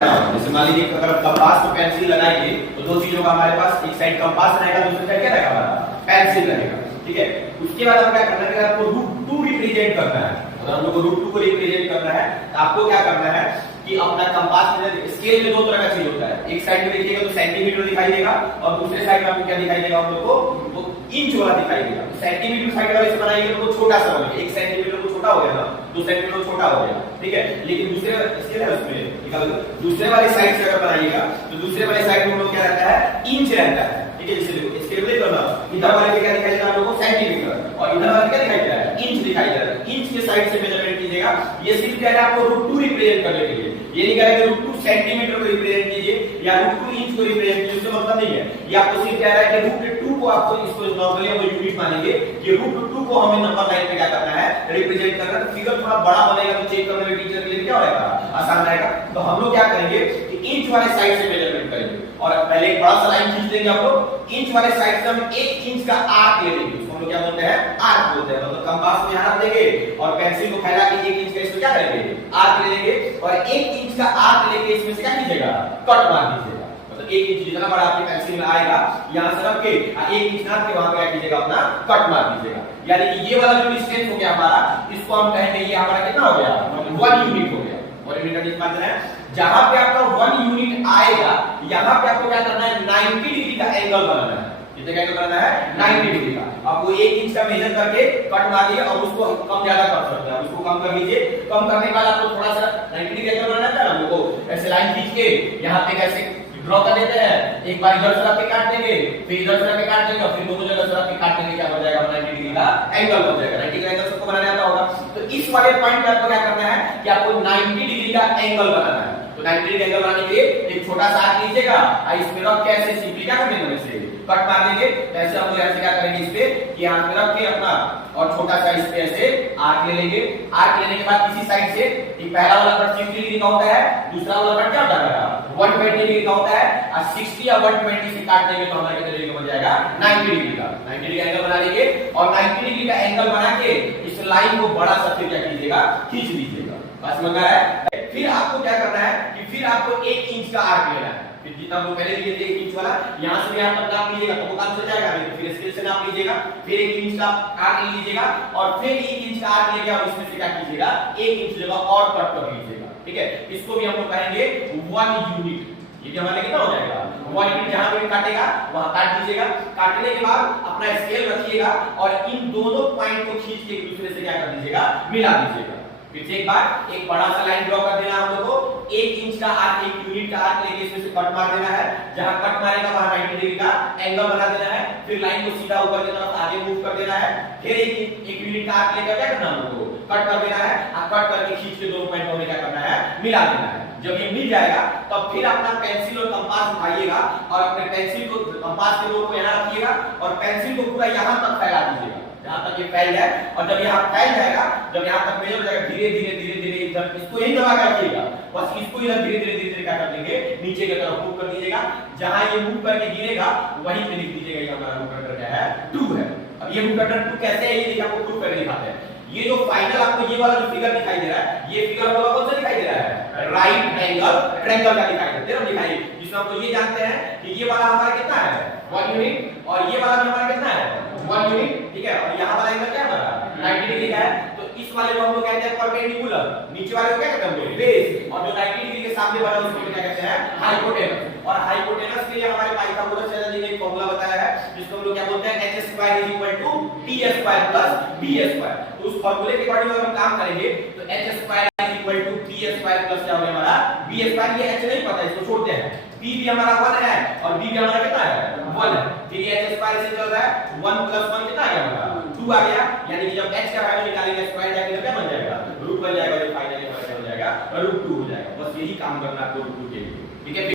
जैसे मान लीजिए अगर कंपास पे पेंसिल लगाएंगे तो दो चीजों का हमारे पास, एक साइड कंपास रहेगा, दूसरी साइड क्या रहेगा हमारा पेंसिल रहेगा। ठीक है, उसके बाद हम क्या करना है, आपको √2 रिप्रेजेंट करना है। अगर हम लोग को √2 को रिप्रेजेंट करना है तो आपको क्या करना है कि अपना कंपास में स्केल में दो तरह का चीज होता है। एक साइड में देखिएगा तो सेंटीमीटर दिखाई देगा और दूसरे साइड में आपको क्या दिखाई देगा, हम लोग को तो इंच वाला दिखाई देगा। सेंटीमीटर साइड वाले से बनाएंगे तो छोटा सा बनेगा, 1 सेंटीमीटर को छोटा हो गया ना, 2 सेंटीमीटर छोटा हो गया। ठीक है, लेकिन दूसरे स्केल है उसमें निकाल दूसरे वाले साइड से अगर बनाइएगा तो दूसरे वाले साइड में हम लोग क्या रहता है, इंच रहता है। ठीक है, जैसे देखो स्केल में करना, इधर वाले पे क्या दिखाई देगा, हम लोग को सेंटीमीटर और इधर वाले क्या दिखाई दे रहा है, इंच दिखाई दे रहा है। इंच के साइड से मेजरमेंट कीजिएगा। ये सिर्फ क्या है, आपको √2 रिप्रेजेंट करने के लिए, ये नहीं करेगा √2 सेंटीमीटर को रिप्रेजेंट कीजिए या √2 इंच को रिप्रेजेंट कीजिए, उससे मतलब नहीं है। ये आपको सिर्फ कह रहा है कि √2 को आपको इसको नॉर्मली हम यूनिट मानेंगे कि √2 को हमें नंबर लाइन पे क्या करना है, रिप्रेजेंट करना है। फिगर थोड़ा बड़ा बनेगा तो चेक करने में टीचर के लिए क्या होगा, आसान रहेगा। तो हम लोग क्या करेंगे कि इंच वाले साइड से मेजरमेंट करेंगे और पहले एक बड़ा सा लाइन खींच देंगे। आप लोग इंच वाले साइड से हम 1 इंच का आर्क ले लेंगे, उसको हम लोग क्या बोलते हैं, आर्क बोलते हैं। मतलब कंपास में यहां देंगे और पेंसिल को फैला के 1 इंच का इसमें क्या करेंगे, आर्क ले लेंगे और 1 इंच का आर्क लेके इसमें से क्या कीजिएगा, कट मार दीजिएगा। मतलब 1 इंच जितना बड़ा आपकी पेंसिल में आएगा यहां से रख के 1 इंच नाप के वहां पे क्या कीजिएगा, अपना कट मार दीजिएगा। यानी कि ये वाला जो डिस्टेंस हो गया हमारा, इसको हम कहेंगे ये हमारा कितना हो गया, 1 यूनिट हो गया। 1 यूनिट का डिफरेंस है, जहां पे आपका 1 यूनिट आएगा यहां पे आपको क्या करना है, 90 डिग्री का एंगल बनाना है। कितने का एंगल बनाना है, 90 डिग्री का। आपको 1 इंच का मेजर करके कट मार दिया और उसको कम ज्यादा कर सकते हैं, उसको कम कर लीजिए। कम करने के बाद आपको थोड़ा सा 90 डिग्री एंगल बनाना है ना, हमको ऐसे लाइन खींच के यहां पे कैसे ड्रॉ कर देते हैं। एक बार इधर से काट देंगे, फिर इधर से काट देंगे और फिर दोनों जगह से काट देंगे, क्या बन जाएगा, 90 डिग्री का एंगल बन जाएगा। 90 डिग्री का एंगल सबको बनाने आता होगा। तो इस वाले पॉइंट पे आपको क्या करना है कि आपको 90 डिग्री का एंगल बनाना है। तो 90 डिग्री एंगल बनाने के लिए एक छोटा सा आर्क लीजिएगा और इसमें रख के ऐसे सिंपली क्या कर देंगे, ऐसे कट मार देंगे। ऐसे हम लोग ऐसे क्या करेंगे, इस पे कि आर्क में रख के अपना और छोटा सा इस पे ऐसे आर्क ले लेंगे। आर्क लेने के बाद किसी साइड से एक पहला वाला कट 60 डिग्री का होता है, दूसरा वाला कट क्या होता है, 120 डिग्री का होता है। और 60 या 120 से काट देंगे तो हमारा कितने डिग्री का बन जाएगा, 90 डिग्री का। 90 डिग्री एंगल बना लेंगे और 90 डिग्री का एंगल बना के इस लाइन को बड़ा सा फिर क्या कीजिएगा, खींच लीजिएगा। बस मंगा है। फिर आपको क्या करना है कि फिर आपको 1 इंच का आर्क लेना है। फिर जितना हम लोग पहले लिए थे 1 इंच वाला, यहां से भी आप नाप लीजिएगा तो वो काम चल जाएगा। फिर स्केल से नाप लीजिएगा, फिर 1 इंच का आर्क ले लीजिएगा और फिर 1 इंच का आर्क लेके और इसमें से क्या कीजिएगा, 1 इंच जगह और कट कर लीजिएगा। ठीक है, इसको भी हम लोग कहेंगे 1 यूनिट। ये भी हमारे कितना हो जाएगा, 1 यूनिट। जहां पे काटेगा वहां काट दीजिएगा। काटने के बाद अपना स्केल रखिएगा और इन दोनों पॉइंट को खींच के एक दूसरे से क्या कर दीजिएगा, मिला दीजिएगा। फिर से एक बार एक बड़ा सा लाइन ड्रॉ कर देना हम लोग को। 1 इंच का आर्क, 1 यूनिट का आर्क लेके इसमें से कट मार देना है। जहां कट मारेगा वहां 90 डिग्री का एंगल बना देना है। फिर लाइन को सीधा ऊपर की तरफ आगे मूव कर देना है। फिर 1 यूनिट का आर्क लेकर क्या करना है, हम लोग को कट कर देना है। और कट करके खींच के दोनों पॉइंटों में क्या करना है, मिला देना है। जब ये मिल जाएगा तब फिर अपना पेंसिल और कंपास उठाइएगा और अपने पेंसिल को कंपास के रोड को यहां रखिएगा और पेंसिल को पूरा यहां तक फैला दीजिएगा जहां तक ये फैल जाए। और जब यहां फैल जाएगा, जब यहां तक मेजर हो जाएगा, धीरे धीरे धीरे धीरे इधर इसको यही दबा कर रखिएगा। बस इसको इधर धीरे धीरे धीरे क्या कर देंगे, नीचे की तरफ मूव कर दीजिएगा। जहां ये मूव करके गिरेगा वहीं पे लिख दीजिएगा ये हमारा मूव कटर क्या है, 2 है। अब ये मूव कटर 2 कैसे है, ये देखिए आपको प्रूव करके दिखाते हैं। ये जो फाइनल आपको ये वाला जो फिगर दिखाई दे रहा है, ये फिगर वाला कौन सा दिखाई दे रहा है, राइट एंगल ट्रायंगल का दिखाई दे रहा है। दिखाइए, जिसमें हम ये जानते हैं कि ये वाला हमारा कितना है, 1 यूनिट और ये वाला भी हमारा कितना है, 1 यूनिट। ठीक है, और यहाँ वाला एंगल क्या है हमारा, 90 डिग्री का है। तो इस वाले को हम लोग कहते हैं परपेंडिकुलर, नीचे वाले को क्या कहते हैं हम लोग, बेस, और जो 90 डिग्री के सामने वाला उसको क्या कहते हैं, हाइपोटेनस। और हाइपोटेनस के लिए हमारे पाइथागोरस जी ने एक फार्मूला बताया है जिसको हम लोग क्या बोलते हैं, h square is equal to t square plus b square. तो उस फार्मूले के अकॉर्डिंग अगर हम काम करेंगे तो h square is equal to t square plus क्या होगा हमारा b स्क्वायर। ये h नहीं पता, इसको छोड़ते हैं। p भी हमारा 1 है और b भी हमारा कितना है, 1 है। फिर ये h स्क्वायर से चल रहा है, 1 प्लस 1 कितना आ गया हमारा, 2 आ गया। यानी कि जब h का वैल्यू निकालेंगे स्क्वायर जाएगा तो क्या बन जाएगा, रूट बन जाएगा। और फाइनली हमारा क्या हो जाएगा, √2 हो जाएगा। बस यही काम करना है √2 के लिए। ठीक है।